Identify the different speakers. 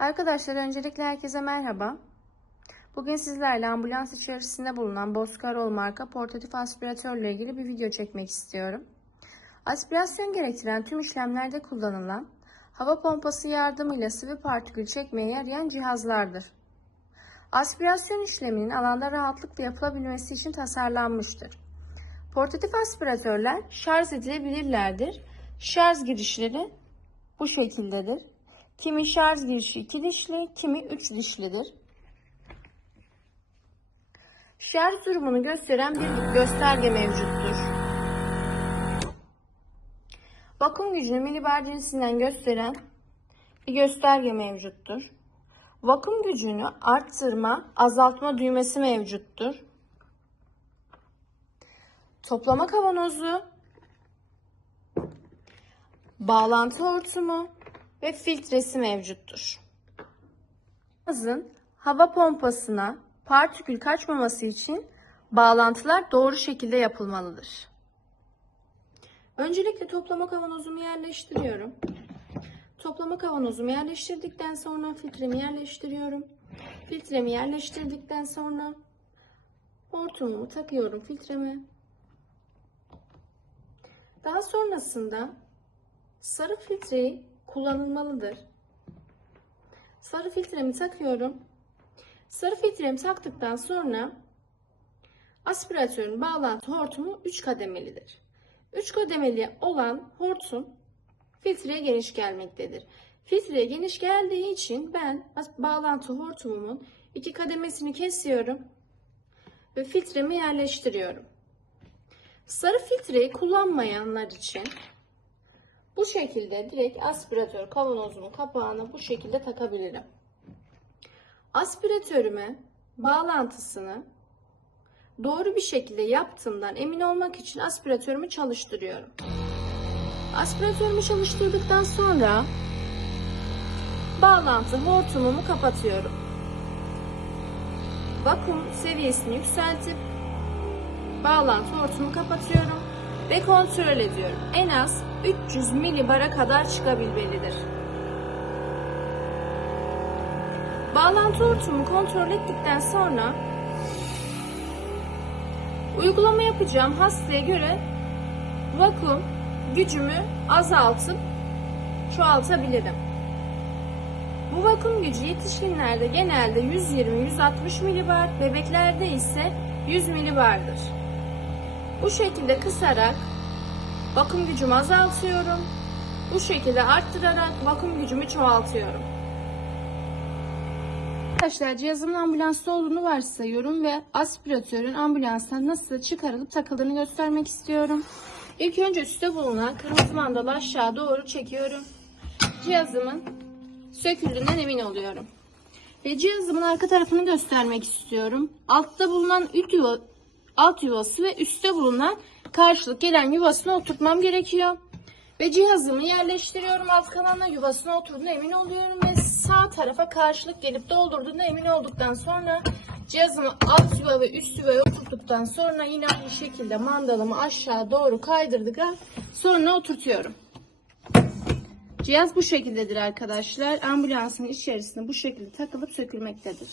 Speaker 1: Arkadaşlar öncelikle herkese merhaba. Bugün sizlerle ambulans içerisinde bulunan Boscarol marka portatif aspiratörle ilgili bir video çekmek istiyorum. Aspirasyon gerektiren tüm işlemlerde kullanılan hava pompası yardımıyla sıvı partikül çekmeye yarayan cihazlardır. Aspirasyon işleminin alanda rahatlıkla yapılabilmesi için tasarlanmıştır. Portatif aspiratörler şarj edilebilirlerdir. Şarj girişleri bu şekildedir. Kimi şarj girişi iki dişli, kimi üç dişlidir. Şarj durumunu gösteren bir gösterge mevcuttur. Vakum gücünü milibar cinsinden gösteren bir gösterge mevcuttur. Vakum gücünü arttırma, azaltma düğmesi mevcuttur. Toplama kavanozu, bağlantı hortumu ve filtresi mevcuttur. Cihazın hava pompasına partikül kaçmaması için bağlantılar doğru şekilde yapılmalıdır. Öncelikle toplama kavanozumu yerleştiriyorum. Toplama kavanozumu yerleştirdikten sonra filtremi yerleştiriyorum. Filtremi yerleştirdikten sonra hortumumu takıyorum filtreme. Daha sonrasında sarı filtreyi kullanılmalıdır. Sarı filtremi takıyorum. Sarı filtremi taktıktan sonra aspiratörün bağlantı hortumu 3 kademelidir. 3 kademeli olan hortum filtreye geniş gelmektedir. Filtreye geniş geldiği için ben bağlantı hortumumun iki kademesini kesiyorum ve filtremi yerleştiriyorum. Sarı filtreyi kullanmayanlar için bu şekilde direkt aspiratör kavanozumun kapağını bu şekilde takabilirim. Aspiratörüme bağlantısını doğru bir şekilde yaptığımdan emin olmak için aspiratörümü çalıştırıyorum. Aspiratörümü çalıştırdıktan sonra bağlantı hortumumu kapatıyorum. Vakum seviyesini yükseltip bağlantı hortumu kapatıyorum ve kontrol ediyorum. En az 300 milibara kadar çıkabilmelidir. Bağlantı hortumu kontrol ettikten sonra uygulama yapacağım hastaya göre vakum gücümü azaltıp çoğaltabilirim. Bu vakum gücü yetişkinlerde genelde 120-160 milibar, bebeklerde ise 100 milibardır. Bu şekilde kısarak vakum gücümü azaltıyorum. Bu şekilde arttırarak vakum gücümü çoğaltıyorum. Arkadaşlar cihazımın ambulansta olduğunu varsayıyorum ve aspiratörün ambulanstan nasıl çıkarılıp takıldığını göstermek istiyorum. İlk önce üstte bulunan kırmızı mandalı aşağı doğru çekiyorum. Cihazımın söküldüğünden emin oluyorum. Ve cihazımın arka tarafını göstermek istiyorum. Altta bulunan yuva, alt yuvası ve üstte bulunan karşılık gelen yuvasına oturtmam gerekiyor. Ve cihazımı yerleştiriyorum alt kalanına yuvasına oturduğuna emin oluyorum ve sağ tarafa karşılık gelip doldurduğuna emin olduktan sonra cihazımı alt yuva ve üst yuvaya oturttuktan sonra yine aynı şekilde mandalımı aşağı doğru kaydırdıktan sonra oturtuyorum. Cihaz bu şekildedir arkadaşlar. Ambulansın içerisinde bu şekilde takılıp sökülmektedir.